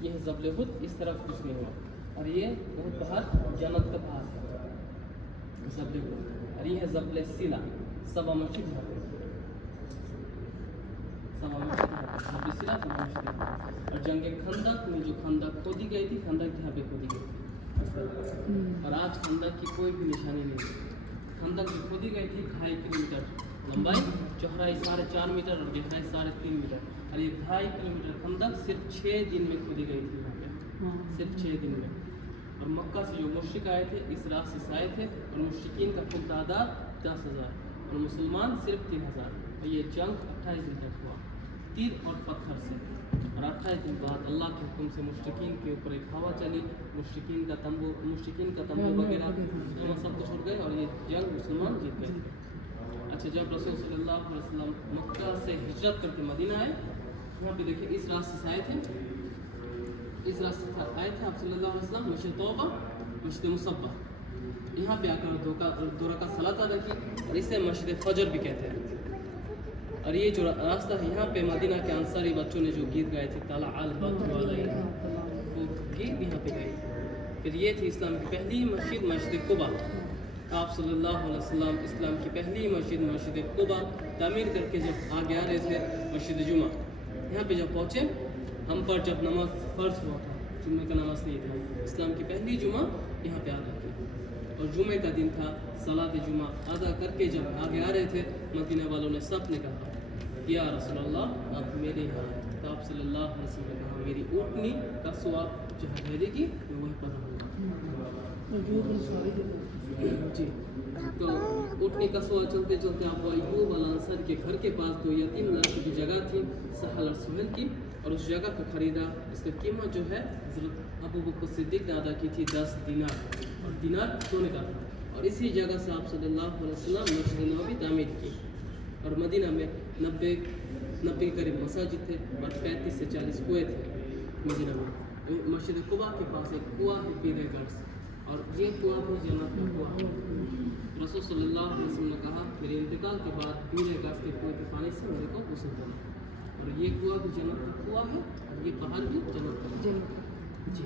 यह ज़ब्ल उहुद इस तरफ कुछ नहीं हुआ, और ये बहुत बाहर जन्नत का बाहर है ज़ब्ल उहुद, और ये है ज़ब्ल सिला सबा मस्जिद है, सबा मस्जिद है ज़ब्ल सिला सबा मस्जिद है। और जंग खंदक में जो खंदक खोदी गई थी, खंदक यहाँ पे खोदी गई थी, और आज खंदक की कोई भी निशानी नहीं है। खंदक जो खोदी गई थी 2.5 किलोमीटर लंबाई, चौड़ाई 4.5 मीटर और गहराई 3.5 मीटर, और ये 2.5 किलोमीटर खंदक सिर्फ 6 दिन में खोदी गई थी यहाँ पे, सिर्फ 6 दिन में। और मक्का से जो मुश्रिक आए थे इस रास्ते से आए थे, और मुश्रिकीन का कुल तादाद 10,000 और मुसलमान सिर्फ 3,000। और ये जंग 28 दिन तक हुआ तीर और पत्थर से, और 28 दिन बाद अल्लाह के हुक्म से मुश्रिकीन के ऊपर एक हवा चली, मुश्रिकीन का तंबू वगैरह सब कुछ उड़ गए, और ये जंग मुसलमान जीत गए। अच्छा, जब रसूल सल्लल्लाहु अलैहि वसल्लम मक्का से हिजरत करके मदीना आए, यहाँ पे देखिए इस रास्ते से आए थे, इस रास्ते से आए थे आप सल्लल्लाहु अलैहि वसल्लम मस्जिद तौबा, मस्जिद मुसब्बा, यहाँ पे आकर दो रकात सलात अदा की, और इसे मस्जिद फजर भी कहते हैं। और ये जो रास्ता है यहाँ पे मदीना के अंसारी बच्चों ने जो गीत गाए थे ताला अल बद्र अलैना, वो गीत यहाँ पे गाए। फिर ये थी इस्लाम की पहली मस्जिद, मस्जिद कुबा। आप सल्लल्लाहु अलैहि वसल्लम इस्लाम की पहली मस्जिद, मस्जिद कुबा तामीर करके जब आगे आ रहे थे, मस्जिद जुमा यहाँ पे जब पहुँचे, हम पर जब नमाज फ़र्ज हुआ था, जुम्मे का नमाज नहीं था, इस्लाम की पहली जुमा यहाँ पे अदा की, और जुमे का दिन था। सलात जुमा अदा करके जब आगे आ रहे थे, मदीना वालों ने सब ने कहा या रसूल अल्लाह आप मेरे यहाँ। तो आप सल्लल्लाहु अलैहि वसल्लम ने कहा मेरी ऊँटनी का स्वाब जहाँ ठहरेगी मैं वहीं पर रहूँगा जी। तो उठने का सवाल चलते चलते आप अय्यूब अल अंसारी के घर के पास 2 यतीम लड़कों की जगह थी, सहल और सुहेल की, और उस जगह को खरीदा। इसका कीमत जो है हज़रत अबू बकर सिद्दीक़ ने अदा की थी 10 दिनार, और दिनार सोने का था। और इसी जगह से आप सल्लल्लाहु अलैहि वसल्लम मस्जिद नबवी तामीर की, और मदीना में 90 के करीब मसाजिद थे, और 35 से 40 कुएँ थे मदीना में। मस्जिद कुबा के पास एक कुआं है पीरे गर्स, और ये कुआं भी जन्नत का कुआं है। रसूल सल्लल्लाहु अलैहि वसल्लम ने कहा मेरे इंतकाल के बाद पीरे गर्स के कुएं के पानी से मेरे को गुस्ल करना, और ये कुआं भी जन्नत का कुआं है, और ये पहाड़ भी जन्नत का जी।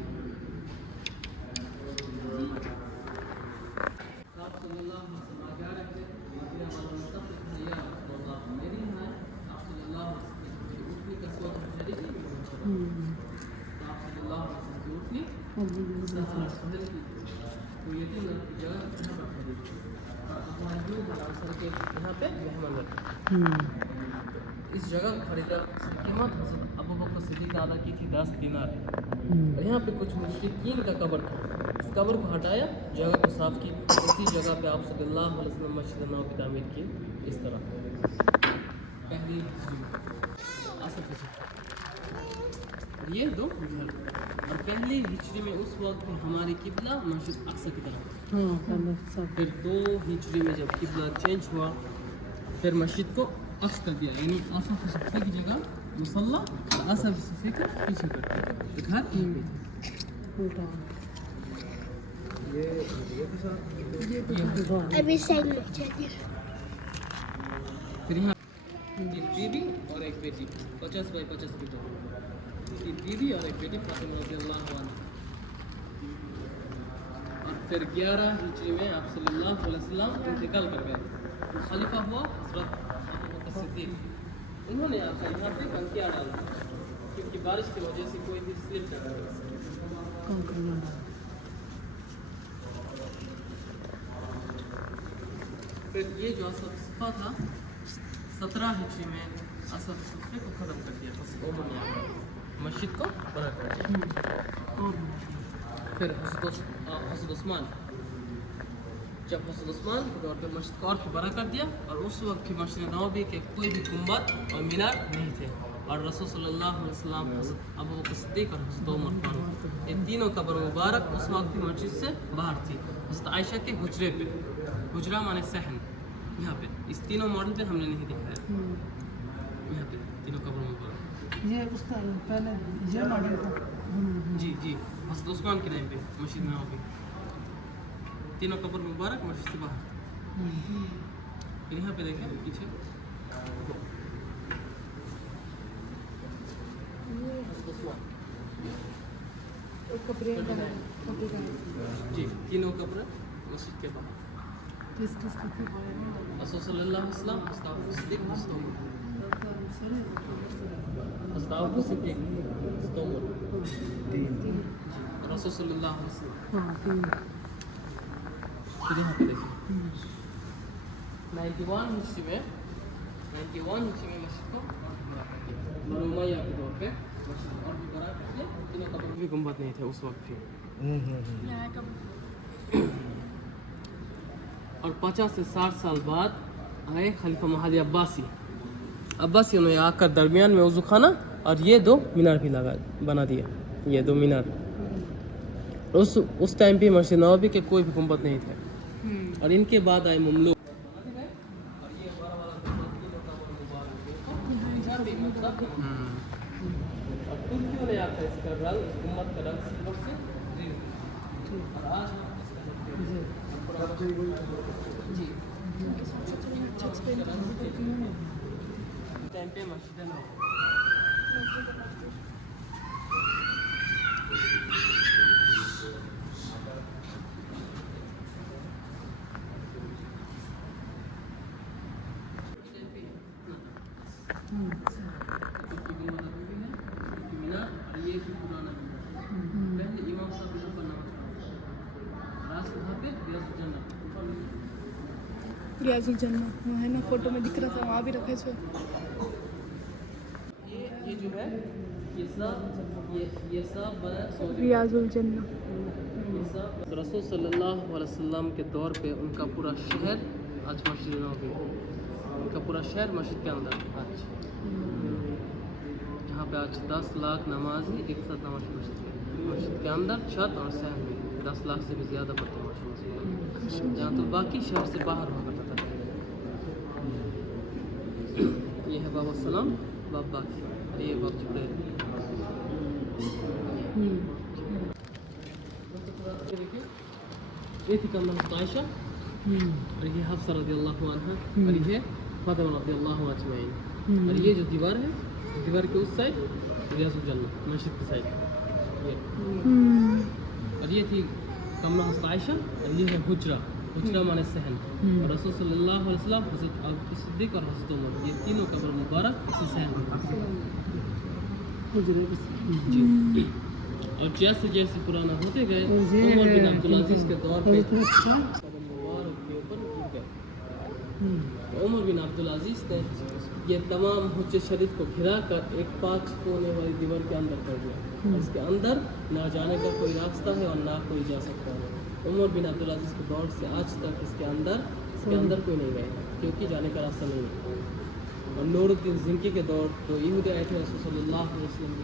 आप सल्लल्लाहु अलैहि वसल्लम आगे आ रहे थे, मदीना वालों ने सब कुछ दिया, अल्लाह मेरी है। आप सल्लल्लाहु अलैहि वसल्लम की उठनी का स्वाद ठहरी थी, तो आप सल्लल्लाहु अलैहि वसल्लम की उठनी तो ये तीन जगह यहाँ पर खड़ी थी, और अय्यूब अल अंसारी के यहाँ पे मेहमान रखे। इस जगह खरीदा कीमत हज़रत अबू बकर सिद्दीक़ ने अदा की थी 10 दिनार। और यहाँ पे कुछ मुश्रिकीन का कब्र था, इस कब्र को हटाया, जगह को साफ़ की, इसी जगह पे आप सल्लल्लाहु अलैहि वसल्लम मस्जिद नबवी तामीर की इस तरह। पहली हिजरी में असर के साथ और ये दो घर और पहली हिजरी में उस वक्त हमारी किबला मस्जिद अक्सा की तरफ फिर 2 हिजरी में जब किबला चेंज हुआ फिर मस्जिद को अक्स कर दिया यानी असर के सफ़े की जगह मुसल्ला और असर के सफ़े के पीछे कर दिया तो घर यहीं पे थे अभी साइड में चलिए फिर यहाँ एक बीबी और एक बेटी 50 बाई 50 मीटर एक बीबी और एक बेटी फातिमा रज़ियल्लाहु अन्हा और फिर 11 हिजरी में आप सल्लल्लाहु अलैहि वसल्लम इंतकाल कर गए खलीफा हुआ हज़रत अबू बकर सिद्दीक़ उन्होंने आकर यहाँ पे कंकिया डाला क्योंकि बारिश की वजह से कोई भी स्लिप ना करे फिर ये जो असर सफ़ा था 17 हिजरी में असर सफ़े को ख़त्म कर दिया बस ओमर ने आकर मस्जिद को बना कर दिया फिर हज़रत उस्मान जब हज़रत उस्मान के दौर पे मस्जिद को और भी बड़ा कर दिया और उस वक्त की मस्जिद नबवी के कोई भी गुंबद और मीनार नहीं थे और रसूल सल्लल्लाहु अलैहि वसल्लम हज़रत अबू बकर सिद्दीक़ और हज़रत उमर फारूक ये तीनों कब्र मुबारक उस वक्त की मस्जिद से बाहर थी हज़रत आयशा के हुजरे पे हुजरा माने सहन यहाँ पे इस तीनों मॉडल पे हमने नहीं दिखाया यहाँ पे तीनों कब्र मुबारक ये उस पहले ये मॉडल था जी जी हज़रत उस्मान के टाइम पे मस्जिद नबवी तीनों कब्र मुबारक मस्जिद से बाहर फिर यहाँ पे देखें पीछे कपड़े जी तीनों कब्र मस्जिद के बाहर किस किस कपड़े रसूल सल्लल्लाहु अलैहि वसल्लम हज़रत अबू बकर सिद्दीक़ हज़रत उमर हज़रत अबू बकर सिद्दीक़ हज़रत उमर रसूल सल्लल्लाहु अलैहि वसल्लम हाँ तीन फिर यहाँ पे देखिए 91 हिस्से में मस्जिद को बड़ा कर दिया बनु उमय्या के दौर पे मस्जिद और भी बड़ा कर दिया तीनों कब्र भी गुंबद नहीं थे उस वक्त भी और 50 से 60 साल बाद आए खलीफा महदी अब्बासियों ने आकर दरमियान में वज़ू खाना और ये 2 मीनार भी बना दिया ये 2 मीनार उस टाइम पे मस्जिद नबवी के कोई भी गुंबद नहीं थे और इनके बाद आए ममलूक और तुर्कियों ने आकर इसका रंग गुंबद का रंग सिल्वर से ग्रीन और आज जी टाइम पे मस्जिद नबवी ये भी पुराना पहले इमाम साहब यहाँ पर नमाज पढ़ा आज वहाँ पे रियाजुल जन्नत वहाँ है ना फोटो में दिख रहा था वहाँ भी रखे थे ये जो है ये सब बना रियाजुल जन्नत रसूल सल्लल्लाहु अलैहि वसल्लम के दौर पे उनका पूरा शहर आज मस्जिद नबवी उनका पूरा शहर मस्जिद के अंदर आज यहाँ पे आज 10 लाख नमाजी एक साथ नमाज मस्जिद के अंदर छत और सहन में 10 लाख से भी ज़्यादा पड़ते हैं मस्जिद जहाँ तो बाकी शहर से बाहर हुआ करता था ये है बाबा सलाम बाब बाकी और ये बाब जुड़े ये थी कमरा आयशा और ये हफ्सा रज़ियल्लाहु अन्हा और ये फातिमा रज़ियल्लाहु अजमईन और ये जो दीवार है दीवार के उस साइड रियाजुल जन्नत मस्जिद की साइड ये और ये थी कमरा हज़रत आयशा और ये है हुजरा माने सहन और रसूल सल्लल्लाहु अलैहि वसल्लम हज़रत अबू बकर सिद्दीक़ और हज़रत उमर ये तीनों कब्र मुबारक इसी सहन में जी और जैसे जैसे पुराना होते गए उमर बिन अब्दुल अजीज़ के दौर पे मुबारक के ऊपर गिर गए उमर बिन अब्दुल अजीज़ ने ये तमाम हुज्जे शरीफ को घिरा कर एक 5 कोने वाली दीवार के अंदर कर दिया और इसके अंदर ना जाने का कोई रास्ता है और ना कोई जा सकता है उमर बिन अब्दुल अजीज़ के दौर से आज तक इसके अंदर कोई नहीं गया क्योंकि जाने का रास्ता नहीं है اور نورالدین زنکی کے دور تو یہودی آئے تھے رسول صلی اللہ علیہ وسلم کے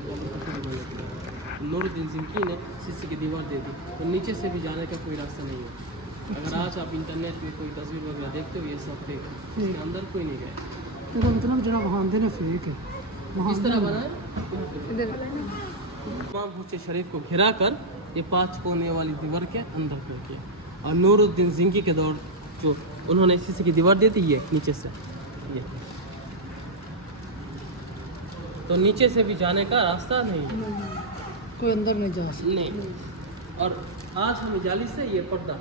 نورالدین زنکی نے سیسے کی دیوار دے دی اور نیچے سے بھی جانے کا کوئی راستہ نہیں ہے. اگر آج آپ انٹرنیٹ پہ کوئی تصویر وغیرہ دیکھتے ہو یہ سب فیک ہے, اس کے اندر کوئی نہیں گیا. یہ مطلب جڑا وہاں اندر نے فیک ہے اس طرح بنا ہے تمام حجر شریف کو گھرا کر یہ 5 کونے والی دیوار کے اندر کر کے. اور نورالدین زنکی کے دور جو انہوں نے سیسے کی دیوار دی تھی یہ نیچے سے یہ تو نیچے سے بھی جانے کا راستہ نہیں ہے. کوئی اندر نہیں جا سکتا. نہیں. اور آج ہمیں جالی سے یہ پردہ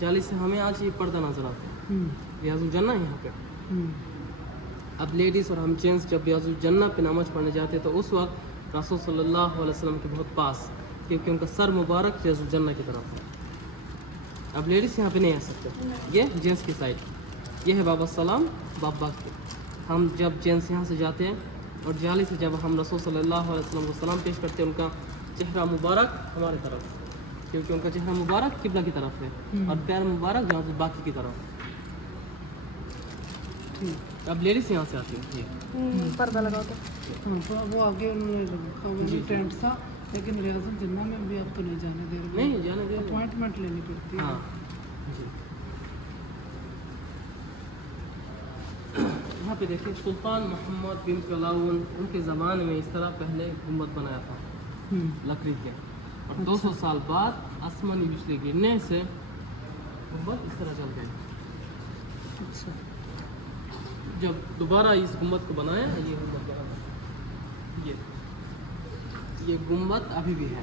جالی سے ہمیں آج یہ پردہ نظر آتا ہے ریاض الجنہ یہاں پہ. اب لیڈیز اور ہم جینٹس جب ریاض الجنہ پہ نماز پڑھنے جاتے تو اس وقت رسول صلی اللہ علیہ وسلم کے بہت پاس کیونکہ ان کا سر مبارک ریاض الجنہ کی طرف ہے. اب لیڈیز یہاں پہ نہیں آ سکتے. یہ جینٹس کی سائڈ یہ ہے بابا السلام باب باغ کی. ہم جب جینٹس یہاں سے جاتے ہیں اور جالی سے جب ہم رسول صلی اللہ علیہ وسلم کو سلام پیش کرتے ہیں ان کا چہرہ مبارک ہمارے طرف کیونکہ ان کا چہرہ مبارک قبلہ کی طرف ہے اور پیر مبارک جہاں سے باقی کی طرف. اب لیڈیز یہاں سے آتی ہیں پردہ لگا کے. ہاں تو وہ آگے انہوں نے رکھا ہوا ہے ٹینٹ تھا لیکن ریاض الجنہ میں بھی آپ کو نہیں جانے دے رہے. نہیں جانے دیں. اپوائنٹمنٹ لینی پڑتی ہے. ہاں جی. یہاں پہ دیکھیں سلطان محمد بن کلاؤن ان کے زمانے میں اس طرح پہلے گنبد بنایا تھا لکڑی کے اور 200 سال بعد آسمانی بجلی گرنے سے گنبد اس طرح چل گئی. اچھا جب دوبارہ اس گنبد کو بنایا یہ گنبد یہاں پر یہ گنبد ابھی بھی ہے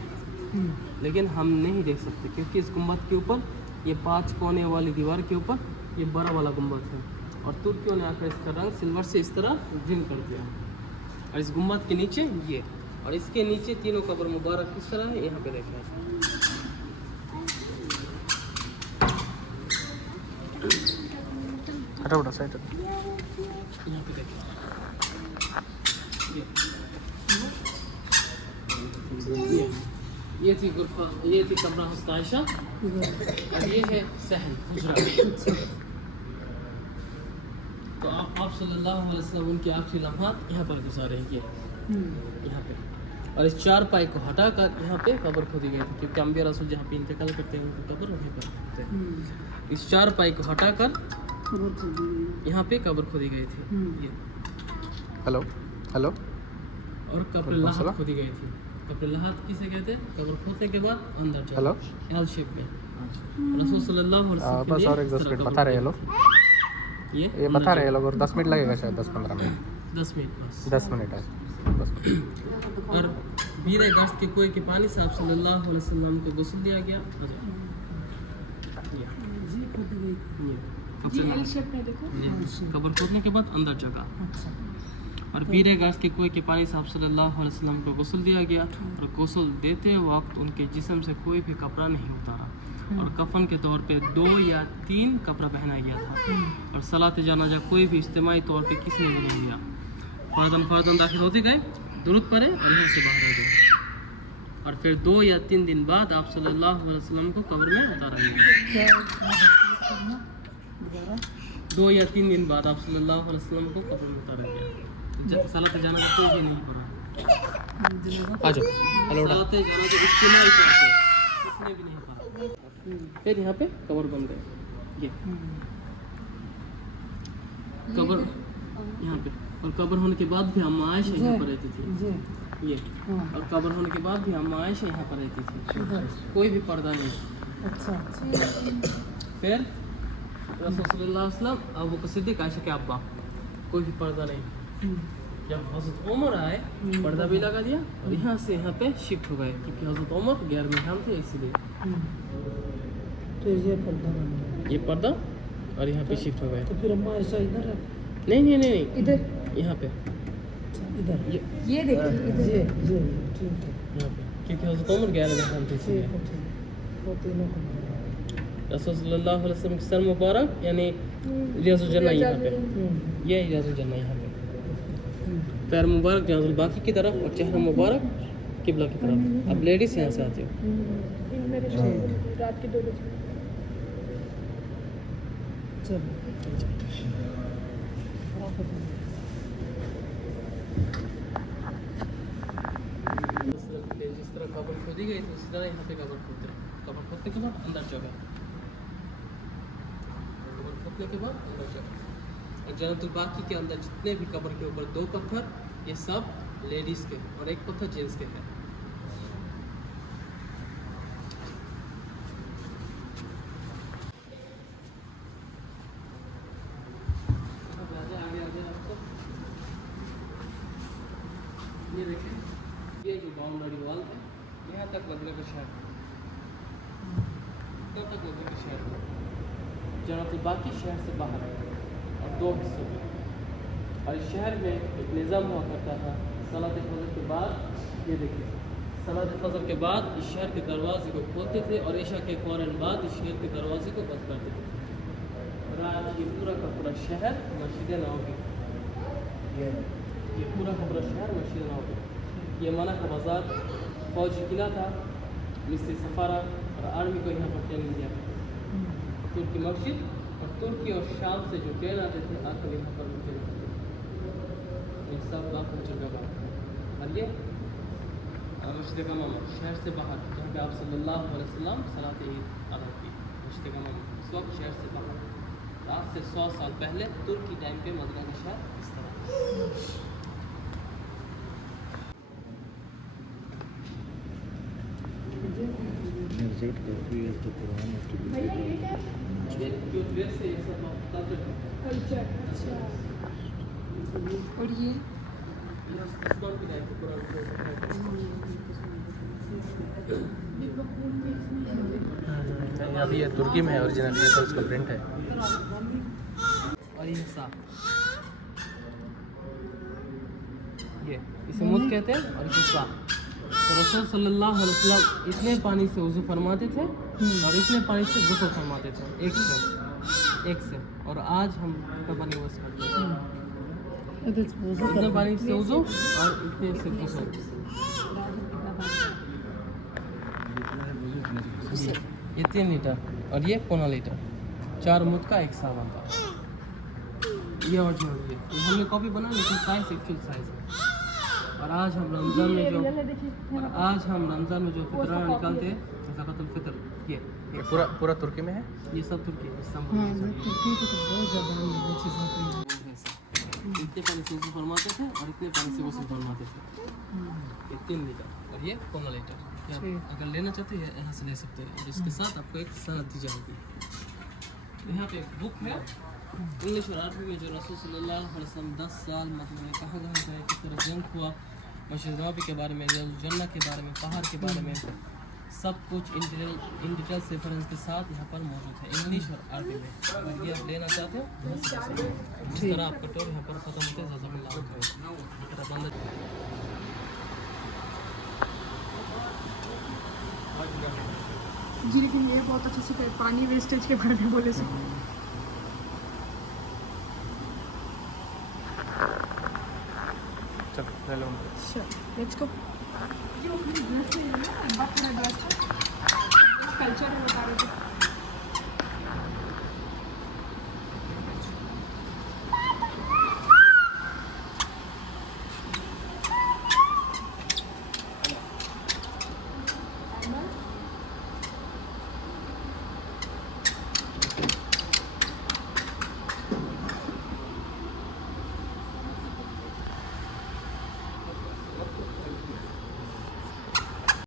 لیکن ہم نہیں دیکھ سکتے کیونکہ اس گنبد کے اوپر یہ 5 کونے والی دیوار کے اوپر یہ بڑا والا گنبد ہے اور ترکیوں نے آ کر اس کا رنگ سلور سے اس طرح گرین کر دیا اور اس گنبد کے نیچے یہ اور اس کے نیچے تینوں قبر مبارک کس طرح ہے یہاں پہ دیکھیں. ہٹا بڑا سائڈ یہاں پہ دیکھیں یہ تھی غرفہ یہ تھی کمرہ حضرت عائشہ اور یہ ہے صحن حجرہ. تو آپ صلی اللہ علیہ وسلم ان کے آخری لمحات یہاں پر گزارے ہیں یہاں پہ اور اس 4 پائی کو ہٹا کر یہاں پہ قبر کھودی گئی تھی کیونکہ انبیاء رسول جہاں پہ انتقال کرتے ہیں ان کی قبر وہیں پر ہوتے ہیں. اس 4 پائی کو ہٹا کر یہاں پہ قبر کھودی گئی تھی یہ ہلو ہلو اور قبر لحد کھودی گئی تھی. قبر لحد کسے کہتے ہیں قبر کھودنے کے بعد اندر جانا ہلو ایل شیپ میں رسول صلی اللہ علیہ وسلم بس اور 1-10 منٹ بتا رہے ہیں لوگ یہ بتا رہے ہیں لوگ اور 10 منٹ لگے گا شاید 10-15 منٹ 10 منٹ بس 10 منٹ ہے 10 منٹ. اور بیر گاشت کے کوئی کے پانی سے آپ صلی اللہ علیہ وسلم کو غسل دیا گیا. قبر کھودنے کے بعد اندر جگہ اور بیر گاشت کے کوئی کے پانی سے آپ صلی اللہ علیہ وسلم کو غسل دیا گیا اور غسل دیتے وقت ان کے جسم سے کوئی بھی کپڑا نہیں اتارا اور کفن کے طور پہ 2 یا 3 کپڑا پہنا گیا تھا اور صلاۃ جنازہ کوئی بھی اجتماعی طور پہ کسی نے نہیں دیا. فرداً داخل ہوتے گئے درود پڑھے اور یہاں سے باہر آ گئے اور پھر 2 یا 3 دن بعد آپ صلی اللہ علیہ وسلم کو قبر میں اتارا گیا. 2 یا 3 دن بعد آپ صلی اللہ علیہ وسلم کو قبر میں اتارا گیا. صلاۃ جنازہ کوئی بھی نہیں پڑھا. آ جاؤ ہلو صلاۃ جنازہ اجتماعی طور پہ کسی نے بھی نہیں پڑھا. پھر یہاں پہ قبر بن گئے یہ قبر یہاں پہ اور قبر ہونے کے بعد بھی ہم عائشہ یہاں پر رہتی تھی یہ اور قبر ہونے کے بعد بھی ہم عائشہ یہاں پر رہتی تھی کوئی بھی پردہ نہیں. اچھا پھر رسول صلی اللہ علیہ وسلم ابو بکر صدیق عائشہ کے ابا کوئی بھی پردہ نہیں. جب حضرت عمر آئے پردہ بھی لگا دیا اور یہاں سے یہاں پہ شفٹ ہو گئے کیونکہ حضرت عمر غیر محرم تھے اسی لیے تو یہ پردہ بن گیا. یہ پردہ اور یہاں پہ شفٹ ہو گئے. تو پھر اما ایسا ادھر ہے نہیں ادھر یہاں پہ ادھر یہ دیکھیے ادھر جی جی ٹھیک ہے یہاں پہ کیونکہ حضرت عمر غیر محرم تھے اسی لیے ٹھیک ہے ٹھیک وہ تینوں کو رسول صلی اللہ علیہ وسلم کے سر مبارک یعنی ریاض الجنہ یہاں پہ یہ ریاض الجنہ یہاں پہ پیر مبارک جہاز الباقی کی طرف اور چہرہ مبارک قبلہ کی طرف. اب لیڈیز یہاں سے آتی ہو رات کے 2 بجے چلو जिस तरह कबर खोदी गई थी उसी तरह यहाँ पे कबर खोदने के बाद अंदर जगह, कबर खोदने के बाद अंदर जगह। और जन्नतुल बाकी के अंदर जितने भी कबर के ऊपर 2 पत्थर, ये सब लेडीज़ के और 1 पत्थर जेंट्स के हैं। ये देखिए, ये जो बाउंड्री वॉल है यहाँ तक मदीना का शहर, तब तक मदीना का शहर जन्नतुल बाकी शहर से बाहर है और 2 हिस्सों में। और इस शहर में एक निज़ाम हुआ करता था, सलात फजर के बाद, ये देखिए सलात फजर के बाद इस शहर के दरवाजे को खोलते थे और ईशा के फ़ौरन बाद इस शहर के दरवाजे को बंद करते थे। और आज ये पूरा का पूरा शहर मस्जिद नबवी, ये पूरा का पूरा शहर मस्जिद नबवी। ये मना का बाज़ार फौजी किला था, मिस्री सफारा और आर्मी को यहाँ पर ट्रेनिंग दिया था। तुर्की मस्जिद और तुर्की और शाम से जो ट्रेन आते थे आकर यहाँ पर ट्रेन करते थे। ये सब दाखिल जगह बात है। और ये मस्जिद गमामा शहर से बाहर, जहाँ पे आप सल्लल्लाहु अलैहि वसल्लम सलात ईद अदा की, मस्जिद गमामा इस वक्त शहर से बाहर। आज से 100 साल पहले तुर्की टाइम पे मदीना का शहर इस तरह। ये जो ड्रेस है ये सब कल्चर है। और ये उस्मान की टाइम पे कुरान को अभी ये तुर्की में है ओरिजिनल, ये तो उसका प्रिंट है। और ये साफ, ये इसे मुद कहते हैं और इसे साफ। तो रसूल सल्लल्लाहु अलैहि वसल्लम इतने पानी से वज़ू फरमाते थे और इतने पानी से गुस्ल फरमाते थे, एक से। और आज हम इतना पानी यूज़ करते हैं, इतने पानी से वज़ू और इतने से गुस्ल। ये 3 लीटर और ये 1.25 लीटर, 4 मुद का 1 सावन का। ये ओरिजिनल है, ये हमने कॉपी बना लेकिन साइज एक्चुअल साइज है। और आज हम रमज़ान में जो फितरा निकालते हैं, ज़कातुल फितर, ये पूरा तुर्की में है। ये सब तुर्की है, इस्तांबुल में। इतने पानी से वज़ू फरमाते थे और इतने पानी से वज़ू फरमाते थे। ये 3 लीटर और ये 1.25 लीटर। या अगर लेना चाहते हैं यहाँ से ले सकते हैं, और इसके साथ आपको एक सनद दी जाएगी। यहाँ पे एक बुक है इंग्लिश और अरबी में, जो रसूल सल्लल्लाहु अलैहि वसल्लम 10 साल मतलब में कहाँ गए, किस तरह जंग हुआ, मस्जिद नबवी के बारे में, जन्नत के बारे में, पहाड़ के बारे में, सब कुछ इन डिटेल रेफरेंस के साथ यहाँ पर मौजूद है, इंग्लिश और अरबी में। अगर ये आप लेना चाहते हो तो जिस तरह आपका टूर यहाँ पर ख़त्म होते हैं। जी लेकिन ये बहुत अच्छे से पानी वेस्टेज के बारे में बोले से चलो ले लो। Let's go. ये अपनी ड्रेस है ना, कल्चर है बता रहे थे।